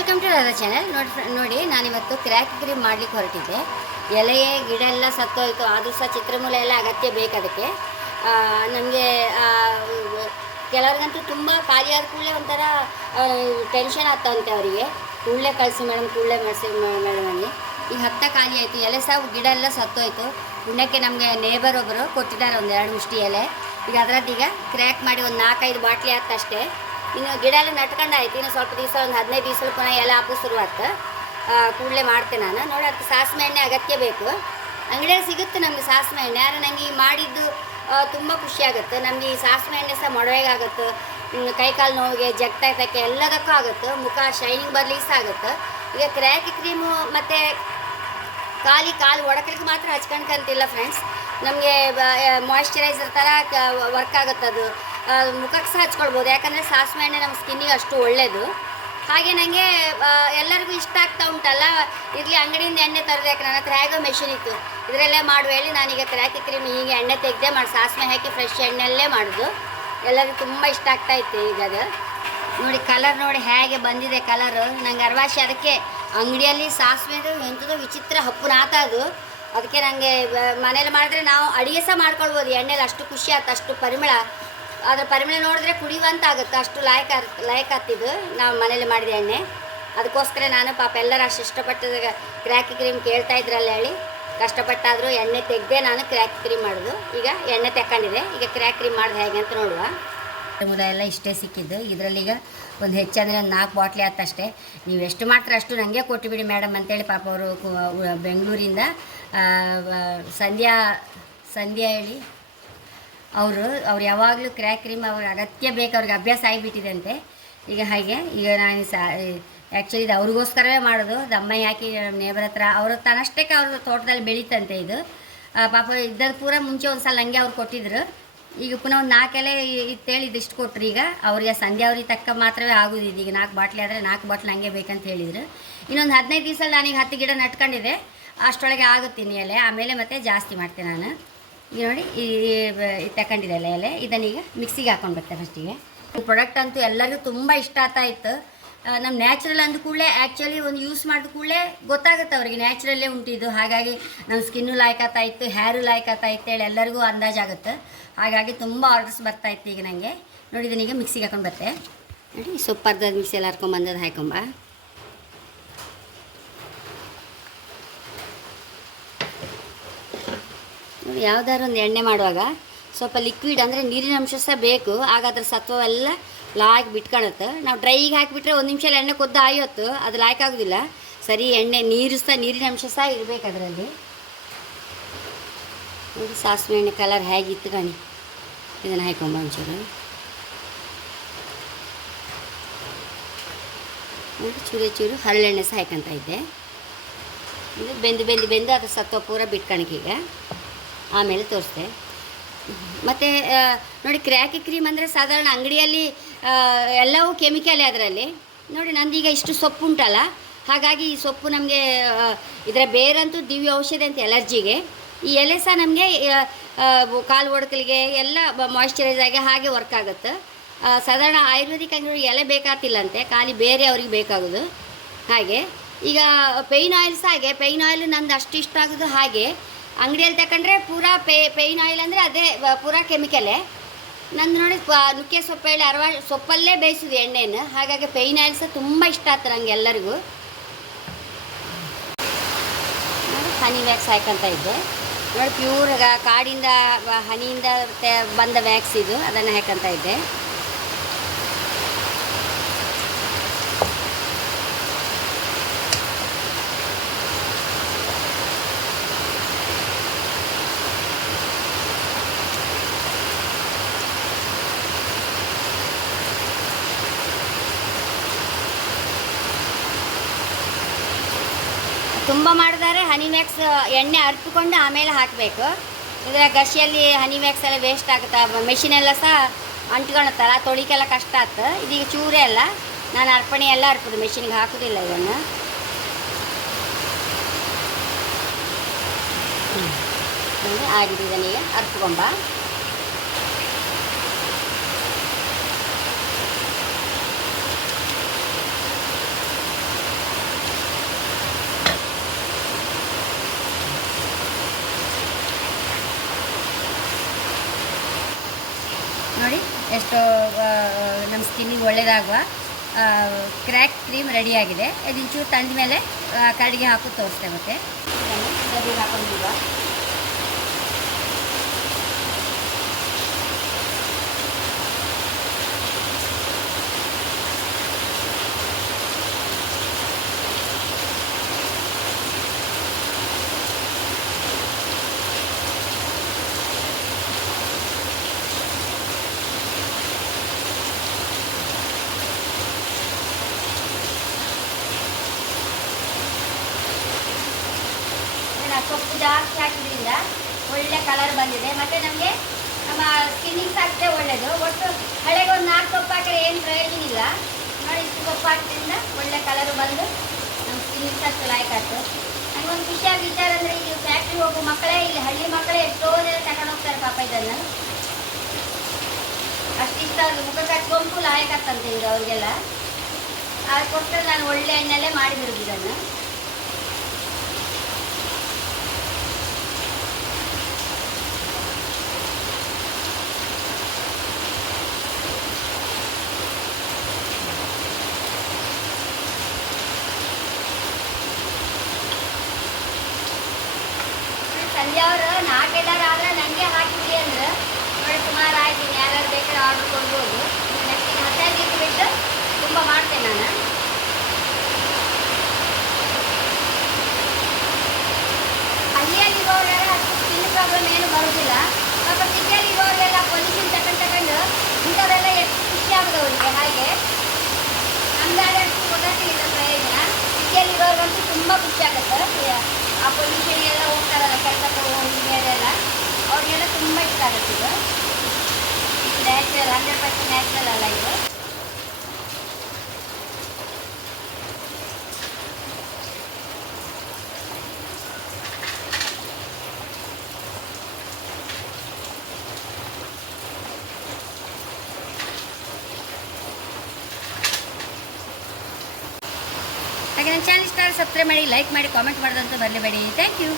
Welcome to Radha channel. ನೋಡಿ ನಾನಿವತ್ತು crack cream ಮಾಡಲಿಕ್ಕೆ ಹೊರಟಿದ್ದೆ. ಎಲೆಯೇ ಗಿಡ ಎಲ್ಲ ಸತ್ತೋಯ್ತು, ಆದರೂ ಸಹ ಚಿತ್ರಮೂಲ ಎಲ್ಲ ಅಗತ್ಯ ಬೇಕು ಅದಕ್ಕೆ. ನಮಗೆ ಕೆಲವ್ರಿಗಂತೂ ತುಂಬ ಖಾಲಿ ಆದ ಕೂಡಲೇ ಒಂಥರ ಟೆನ್ಷನ್ ಆಗ್ತಾವಂತೆ ಅವರಿಗೆ. ಕೂಡಲೇ ಕಳಿಸಿ ಮೇಡಮ್, ಕೂಡಲೇ ಮಾಡಿಸಿ ಮೇಡಮ್ ಅಲ್ಲಿ. ಈಗ ಹತ್ತ ಖಾಲಿ ಆಯಿತು, ಎಲೆ ಸಹ ಗಿಡ ಎಲ್ಲ ಸತ್ತೋಯ್ತು. ಪುಣ್ಯಕ್ಕೆ ನಮಗೆ ನೇಬರ್ ಒಬ್ಬರು ಕೊಟ್ಟಿದ್ದಾರೆ ಒಂದು 2 ಮುಷ್ಟಿ ಎಲೆ. ಈಗ ಅದರದ್ದು ಈಗ ಕ್ರ್ಯಾಕ್ ಮಾಡಿ ಒಂದು 4-5 ಬಾಟ್ಲಿ ಆಗ್ತಷ್ಟೇ. ಇನ್ನು ಗಿಡ ಎಲ್ಲ ನಟ್ಕೊಂಡಾಯ್ತು. ಇನ್ನು ಸ್ವಲ್ಪ ದಿವಸ ಒಂದು 15 ದಿವಸ ಪುನಃ ಎಲ್ಲ ಹಾಕೋ ಶುರುವಾತು. ಕೂಡಲೇ ಮಾಡ್ತೇನೆ ನಾನು. ನೋಡಿ, ಅದಕ್ಕೆ ಸಾಸಿವೆ ಎಣ್ಣೆ ಅಗತ್ಯ ಬೇಕು. ಅಂಗಡಿಯಲ್ಲಿ ಸಿಗುತ್ತೆ ನಮಗೆ ಸಾಸಿವೆ ಎಣ್ಣೆ. ಆದರೆ ನನಗೆ ಈ ಮಾಡಿದ್ದು ತುಂಬ ಖುಷಿಯಾಗುತ್ತೆ. ನಮಗೆ ಈ ಸಾಸಿವೆ ಎಣ್ಣೆ ಸಹ ಮೊಡವೆಗಾಗುತ್ತೆ, ಕೈಕಾಲು ನೋವಿಗೆ, ಜಗ್ತಾಯ್ತಕ್ಕೆ ಎಲ್ಲದಕ್ಕೂ ಆಗುತ್ತೆ. ಮುಖ ಶೈನಿಂಗ್ ಬರಲಿಕ್ಕೆ ಸಹ ಆಗುತ್ತೆ. ಈಗ ಕ್ರ್ಯಾಕ್ ಕ್ರೀಮು ಮತ್ತು ಕಾಲು ಒಡಕಲಿಕ್ಕೆ ಮಾತ್ರ ಹಚ್ಕೊಂಡ್ಕಂತಿಲ್ಲ ಫ್ರೆಂಡ್ಸ್. ನಮಗೆ ಮಾಯಿಶ್ಚರೈಸರ್ ಥರ ವರ್ಕ್ ಆಗುತ್ತೆ ಅದು. ಮುಖಕ್ಕೆ ಸಹ ಹಚ್ಕೊಳ್ಬೋದು, ಯಾಕಂದರೆ ಸಾಸಿವೆ ಎಣ್ಣೆ ನಮ್ಮ ಸ್ಕಿನ್ನಿಗೆ ಅಷ್ಟು ಒಳ್ಳೆಯದು. ಹಾಗೆ ನನಗೆ ಎಲ್ಲರಿಗೂ ಇಷ್ಟ ಆಗ್ತಾ ಉಂಟಲ್ಲ, ಇರಲಿ ಅಂಗಡಿಯಿಂದ ಎಣ್ಣೆ ತರೋದು. ಯಾಕೆ ನನ್ನ ಹತ್ರ ಹೇಗೋ ಮೆಷಿನ್ ಇತ್ತು, ಇದರಲ್ಲೇ ಮಾಡುವ ಹೇಳಿ ನಾನೀಗ ಕ್ರ್ಯಾಕ್ ಕ್ರೀಮ್ ಹೀಗೆ ಎಣ್ಣೆ ತೆಗೆದೇ ಮಾಡಿ ಸಾಸಿವೆ ಹಾಕಿ ಫ್ರೆಶ್ ಎಣ್ಣೆಯಲ್ಲೇ ಮಾಡೋದು. ಎಲ್ಲರಿಗೂ ತುಂಬ ಇಷ್ಟ ಆಗ್ತಾ ಇತ್ತು. ಈಗ ಅದು ನೋಡಿ, ಕಲರ್ ನೋಡಿ ಹೇಗೆ ಬಂದಿದೆ ಕಲರು. ನಂಗೆ ಅರ್ವಾಸಿ ಅದಕ್ಕೆ ಅಂಗಡಿಯಲ್ಲಿ ಸಾಸಿವೆದು ಎಂಥದ್ದು ವಿಚಿತ್ರ ಹಪ್ಪುನಾತ ಅದು. ಅದಕ್ಕೆ ನನಗೆ ಮನೇಲಿ ಮಾಡಿದ್ರೆ ನಾವು ಅಡುಗೆ ಸಹ ಮಾಡ್ಕೊಳ್ಬೋದು ಎಣ್ಣೆಲಿ. ಅಷ್ಟು ಖುಷಿ ಆಯ್ತು, ಅಷ್ಟು ಪರಿಮಳ. ಅದರ ಪರಿಮಳ ನೋಡಿದ್ರೆ ಕುಡಿಯುವಂತ ಆಗುತ್ತೆ, ಅಷ್ಟು ಲಾಯಕ್ ಆಗ್ತಿದ್ದು ನಾವು ಮನೇಲಿ ಮಾಡಿದ ಎಣ್ಣೆ. ಅದಕ್ಕೋಸ್ಕರ ನಾನು ಪಾಪ ಎಲ್ಲರೂ ಅಷ್ಟು ಇಷ್ಟಪಟ್ಟು ಕ್ರ್ಯಾಕ್ ಕ್ರೀಮ್ ಕೇಳ್ತಾ ಇದ್ರಲ್ಲ ಹೇಳಿ ಕಷ್ಟಪಟ್ಟಾದರೂ ಎಣ್ಣೆ ತೆಗೆದೇ ನಾನು ಕ್ರ್ಯಾಕ್ ಕ್ರೀಮ್ ಮಾಡೋದು. ಈಗ ಎಣ್ಣೆ ತೆಕ್ಕೊಂಡಿದೆ, ಈಗ ಕ್ರ್ಯಾಕ್ ಕ್ರೀಮ್ ಮಾಡೋದು ಹೇಗೆ ಅಂತ ನೋಡುವ. ಮೂಲ ಎಲ್ಲ ಇಷ್ಟೇ ಸಿಕ್ಕಿದ್ದು. ಇದರಲ್ಲೀಗ ಒಂದು ಹೆಚ್ಚಂದರೆ ಒಂದು 4 ಬಾಟ್ಲಿ ಆಯ್ತಷ್ಟೇ. ನೀವು ಎಷ್ಟು ಮಾಡ್ತಾರೆ ಅಷ್ಟು ನನಗೆ ಕೊಟ್ಟುಬಿಡಿ ಮೇಡಮ್ ಅಂತೇಳಿ ಪಾಪ ಅವರು ಬೆಂಗಳೂರಿಂದ ಸಂಧ್ಯಾ ಹೇಳಿ ಅವ್ರು ಯಾವಾಗಲೂ ಕ್ರ್ಯಾಕ್ ಕ್ರೀಮ್ ಅವ್ರಿಗೆ ಅಗತ್ಯ ಬೇಕು, ಅವ್ರಿಗೆ ಅಭ್ಯಾಸ ಆಗಿಬಿಟ್ಟಿದೆ. ಈಗ ನಾನು ಆ್ಯಕ್ಚುಲಿ ಇದು ಅವ್ರಿಗೋಸ್ಕರವೇ ಮಾಡೋದು. ದಮ್ಮಯ್ಯ ಹಾಕಿ ನೇಬರ್ ಹತ್ರ ಅವ್ರ ತನ್ನಷ್ಟಕ್ಕೆ ಅವ್ರ ತೋಟದಲ್ಲಿ ಬೆಳೀತಂತೆ ಇದು. ಪಾಪ ಇದ್ದದ್ದು ಪೂರ ಮುಂಚೆ ಒಂದು ಸಲ ಹಂಗೆ ಅವ್ರು ಕೊಟ್ಟಿದ್ರು. ಈಗ ಪುನಃ ಒಂದು 4 ಎಲೆ ಇತ್ತೇಳಿ ಇದಿಷ್ಟು ಕೊಟ್ಟರು. ಈಗ ಅವ್ರಿಗೆ ಸಂಧ್ಯಾ ಅವ್ರಿಗೆ ತಕ್ಕ ಮಾತ್ರವೇ ಆಗೋದಿದ್ದು. ಈಗ 4 ಬಾಟ್ಲಿ ಆದರೆ 4 ಬಾಟ್ಲ್ ಹಂಗೆ ಬೇಕಂತ ಹೇಳಿದರು. ಇನ್ನೊಂದು 15 ದಿವಸದಲ್ಲಿ ನಾನೀಗ 10 ಗಿಡ ನಟ್ಕೊಂಡಿದ್ದೆ, ಅಷ್ಟರೊಳಗೆ ಆಗುತ್ತೀನಿ ಎಲೆ. ಆಮೇಲೆ ಮತ್ತೆ ಜಾಸ್ತಿ ಮಾಡ್ತೇನೆ ನಾನು. ಈಗ ನೋಡಿ, ಈ ತಗೊಂಡಿದ್ದೆಲ್ಲ ಎಲೆ, ಇದನ್ನೀಗ ಮಿಕ್ಸಿಗೆ ಹಾಕೊಂಡು ಬರ್ತಾರೆ ಫಸ್ಟಿಗೆ. ಈ ಪ್ರಾಡಕ್ಟ್ ಅಂತೂ ಎಲ್ಲರಿಗೂ ತುಂಬ ಇಷ್ಟ ಆಗ್ತಾ ಇತ್ತು. ನಮ್ಮ ನ್ಯಾಚುರಲ್ ಅಂದ ಕೂಡಲೇ ಆ್ಯಕ್ಚುಲಿ ಒಂದು ಯೂಸ್ ಮಾಡಿದ ಕೂಡಲೇ ಗೊತ್ತಾಗುತ್ತೆ ಅವ್ರಿಗೆ ನ್ಯಾಚುರಲ್ಲೇ ಉಂಟಿದ್ದು. ಹಾಗಾಗಿ ನಮ್ಮ ಸ್ಕಿನ್ನು ಲಾಯ್ಕ್ ಆಗ್ತಾ ಇತ್ತು, ಹೇರು ಲಾಯ್ಕ್ ಆಗ್ತಾ ಇತ್ತು ಹೇಳಿ ಎಲ್ಲರಿಗೂ ಅಂದಾಜಾಗುತ್ತೆ. ಹಾಗಾಗಿ ತುಂಬ ಆರ್ಡರ್ಸ್ ಬರ್ತಾಯಿತ್ತು. ಈಗ ನನಗೆ ನೋಡಿ, ಇದನ್ನೀಗ ಮಿಕ್ಸಿಗೆ ಹಾಕೊಂಡು ಬರ್ತೆ. ನೋಡಿ, ಸೊಪ್ಪು ಅರ್ಧದ ಮಿಕ್ಸಿಯಲ್ಲಿ ಹರ್ಕೊಂಬಂದದ್ದು ಹಾಕೊಂಬ. ನೋಡಿ, ಯಾವುದಾದ್ರು ಒಂದು ಎಣ್ಣೆ ಮಾಡುವಾಗ ಸ್ವಲ್ಪ ಲಿಕ್ವಿಡ್ ಅಂದರೆ ನೀರಿನ ಅಂಶ ಸಹ ಬೇಕು. ಆಗ ಅದ್ರ ಸತ್ವವೆಲ್ಲ ಲಾಯ್ಕ್ ಬಿಟ್ಕೊಳುತ್ತೆ. ನಾವು ಡ್ರೈಗೆ ಹಾಕಿಬಿಟ್ರೆ 1 ನಿಮಿಷ ಎಣ್ಣೆ ಕೊದ್ದು ಆಯೋತ್ತು, ಅದು ಲಾಯ್ಕ್ ಆಗೋದಿಲ್ಲ. ಸರಿ ಎಣ್ಣೆ ನೀರಿನ ಅಂಶ ಸಹ ಇರಬೇಕು ಅದರಲ್ಲಿ. ನೋಡಿ, ಸಾಸಿವೆ ಎಣ್ಣೆ ಕಲರ್ ಹೇಗಿತ್ತು ಕಾಣಿ. ಇದನ್ನು ಹಾಕೊಂಬ ಒಂಚೂರು. ನೋಡಿ, ಚೂರು ಹರಳೆಣ್ಣೆ ಸಹ ಹಾಕೊಂತ ಇದ್ದೆ. ಬೆಂದು ಅದ್ರ ಸತ್ವ ಪೂರ ಬಿಟ್ಕಣಕೀಗ ಆಮೇಲೆ ತೋರಿಸ್ದೆ. ಮತ್ತು ನೋಡಿ, ಕ್ರ್ಯಾಕ್ ಕ್ರೀಮ್ ಅಂದರೆ ಸಾಧಾರಣ ಅಂಗಡಿಯಲ್ಲಿ ಎಲ್ಲವೂ ಕೆಮಿಕಲೇ ಅದರಲ್ಲಿ. ನೋಡಿ, ನಂದೀಗ ಇಷ್ಟು ಸೊಪ್ಪು ಉಂಟಲ್ಲ, ಹಾಗಾಗಿ ಈ ಸೊಪ್ಪು ನಮಗೆ ಇದರ ಬೇರಂತೂ ದಿವ್ಯ ಔಷಧಿ ಅಂತ ಎಲರ್ಜಿಗೆ. ಈ ಎಲೆ ಸಹ ನಮಗೆ ಕಾಲು ಒಡಕಲಿಗೆ ಎಲ್ಲ ಮಾಯಿಶ್ಚರೈಸ್ ಆಗಿ ಹಾಗೆ ವರ್ಕ್ ಆಗುತ್ತೆ. ಸಾಧಾರಣ ಆಯುರ್ವೇದಿಕ್ ಅಂಗಡಿ ಎಲೆ ಬೇಕಾಗ್ತಿಲ್ಲಂತೆ, ಖಾಲಿ ಬೇರೆ ಅವ್ರಿಗೆ ಬೇಕಾಗೋದು. ಹಾಗೆ ಈಗ ಪೇಯ್ನ್ ಆಯಿಲ್ ಸಹ ಹಾಗೆ. ಪೇಯ್ನ್ ಆಯಿಲ್ ನಂದು ಅಷ್ಟು ಇಷ್ಟ ಆಗೋದು. ಹಾಗೆ ಅಂಗಡಿಯಲ್ಲಿ ತಗೊಂಡ್ರೆ ಪೂರಾ ಪೇಯ್ನ್ ಆಯಿಲ್ ಅಂದರೆ ಅದೇ ಪೂರಾ ಕೆಮಿಕಲೇ. ನಂದು ನೋಡಿ, ನುಗ್ಗೆ ಸೊಪ್ಪು ಹೇಳಿ ಸೊಪ್ಪಲ್ಲೇ ಬೇಯಿಸೋದು ಎಣ್ಣೆಯನ್ನು. ಹಾಗಾಗಿ ಪೇಯ್ನ್ ಆಯಿಲ್ ಸಹ ತುಂಬ ಇಷ್ಟ ಆಗ್ತದೆ ನನಗೆ ಎಲ್ಲರಿಗೂ. ನೋಡಿ, ಹನಿ ವ್ಯಾಕ್ಸ್ ಹಾಕಂತ ಇದ್ದೆ. ನೋಡಿ, ಪ್ಯೂರ್ ಕಾಡಿಂದ ಹನಿಯಿಂದ ಬಂದ ವ್ಯಾಕ್ಸ್ ಇದು, ಅದನ್ನು ಹಾಕಂತ ಇದ್ದೆ. ತುಂಬ ಮಾಡಿದರೆ ಹನಿ ವ್ಯಾಕ್ಸ್ ಎಣ್ಣೆ ಅರ್ಪಿಕೊಂಡು ಆಮೇಲೆ ಹಾಕಬೇಕು. ಇದರ ಗಶಿಯಲ್ಲಿ ಹನಿ ವ್ಯಾಕ್ಸ್ ಎಲ್ಲ ವೇಸ್ಟ್ ಆಗುತ್ತೆ. ಮೆಷಿನೆಲ್ಲ ಸಹ ಅಂಟ್ಕೊಳತ್ತಲ್ಲ, ತೊಳಿಕೆಲ್ಲ ಕಷ್ಟ ಆಯ್ತು. ಇದೀಗ ಚೂರೇ ಅಲ್ಲ, ನಾನು ಅರ್ಪಣೆ ಎಲ್ಲ ಅರ್ಪೋದು, ಮೆಷಿನ್ಗೆ ಹಾಕೋದಿಲ್ಲ ಇದನ್ನು. ಆಗಿದೆ, ಇದನ್ನೀಗ ಅರ್ಪ್ಕೊಂಬ. ಎಷ್ಟೋ ನಮ್ಮ ಸ್ಕಿನ್ನಿಗೆ ಒಳ್ಳೆಯದಾಗುವ ಕ್ರ್ಯಾಕ್ ಕ್ರೀಮ್ ರೆಡಿಯಾಗಿದೆ. ಇದು ಇಂಚೂರು ತಣ್ಣದ ಮೇಲೆ ಕರಡಿಗೆ ಹಾಕಿ ತೋರಿಸ್ತೇವೆ. ಮತ್ತು ಡಬ್ಬಿಗೆ ಹಾಕೊಂಡಿರುವ ಸೊಪ್ಪು ಜಾಸ್ತಿ ಹಾಕಿದ್ರಿಂದ ಒಳ್ಳೆ ಕಲರ್ ಬಂದಿದೆ. ಮತ್ತು ನಮಗೆ ನಮ್ಮ ಸ್ಕಿನ್ನಿಗೆ ಸಾಕಿದ್ರೆ ಒಳ್ಳೆಯದು. ಒಟ್ಟು ಹಳೆಗೆ ಒಂದು 4 ಸೊಪ್ಪು ಹಾಕಿದ್ರೆ ಏನು ಪ್ರಯೋಜನ ಇಲ್ಲ. ನೋಡಿ, ಇಷ್ಟು ಸೊಪ್ಪು ಹಾಕಿದ್ರಿಂದ ಒಳ್ಳೆ ಕಲರು ಬಂದು ನಮ್ಮ ಸ್ಕಿನ್ನಿಗೆ ಸಾಕು ಲಾಯ್ಕ್ ಆಯ್ತು. ನನಗೊಂದು ಖುಷಿಯಾದ ವಿಚಾರ ಅಂದರೆ, ಈಗ ಫ್ಯಾಕ್ಟ್ರಿ ಹೋಗೋ ಮಕ್ಕಳೇ, ಇಲ್ಲಿ ಹಳ್ಳಿ ಮಕ್ಕಳೇ ಎಷ್ಟೋ ಜನ ತಗೊಂಡು ಹೋಗ್ತಾರೆ ಪಾಪ ಇದನ್ನು. ಅಷ್ಟಿಷ್ಟ ಮುಖಕ್ಕೆ ಸೊಂಪು ಲಾಯ್ಕ್ ಆಗ್ತಂತೆ ಈಗ ಅವ್ರಿಗೆಲ್ಲ. ಅದಕ್ಕೋಸ್ಕರ ನಾನು ಒಳ್ಳೆ ಎಣ್ಣೆಲ್ಲೇ ಮಾಡಿಬಿಡುದು ಇದನ್ನು. ಸಂಜೆ ಅವರು 4 ಎಲ್ಲಾರು ಆದರೆ ನನಗೆ ಹಾಕಿದ್ರಿ ಅಂದ್ರೆ ನೋಡಿ ಸುಮಾರು ಆಯ್ತು. ಯಾರು ಬೇಕಾದ್ರೆ ಆರ್ಡ್ರ್ ಕೊಡ್ಬೋದು. ನೆಕ್ಸ್ಟ್ 15 ದಿನ ಬಿಟ್ಟು ತುಂಬ ಮಾಡ್ತೇನೆ ನಾನು. ಹಳ್ಳಿಯಲ್ಲಿರೋರಿಗೆಲ್ಲ ಅಷ್ಟು ಸ್ಕಿನ್ ಪ್ರಾಬ್ಲಮ್ ಏನು ಬರೋದಿಲ್ಲ. ಪಾಪ ಸಿಟಿಯಲ್ಲಿರೋರಿಗೆಲ್ಲ ಪೊಲ್ಯೂಷನ್ ತಗೊಂಡು ಇಂಥವೆಲ್ಲ ಎಷ್ಟು ಖುಷಿ ಆಗೋದು ಅವರಿಗೆ. ಹಾಗೆ ನಮ್ದಾದ್ರೆ ಅಷ್ಟು ಗೊತ್ತಾಗ್ತಿಲ್ಲ ಪ್ರಯೋಜನ. ಸಿಟಿಯಲ್ಲಿರೋರಿಗಂತೂ ತುಂಬ ಖುಷಿ ಆಗುತ್ತೆ. ಆ ಪೊಲ್ಯೂಷನ್ಗೆಲ್ಲ ಹೋಗ್ತಾರಲ್ಲ ಕೆಲಸಕ್ಕೆ ಹೋಗಿದೆಲ್ಲ, ಅವ್ರಿಗೆಲ್ಲ ತುಂಬ ಇಷ್ಟ ಆಗುತ್ತೆ. ಇದು ನ್ಯಾಚುರಲ್, 100% ನ್ಯಾಚುರಲ್ ಅಲ್ಲ ಇದು. ಹಾಗೆ ನನ್ನ ಚಾನಲ್ ಇಷ್ಟ ಸಬ್ಸ್ಕ್ರೈಬ್ ಮಾಡಿ, ಲೈಕ್ ಮಾಡಿ, ಕಾಮೆಂಟ್ ಮಾಡೋದಂತ ಬರಲೇಬೇಡಿ. Thank you.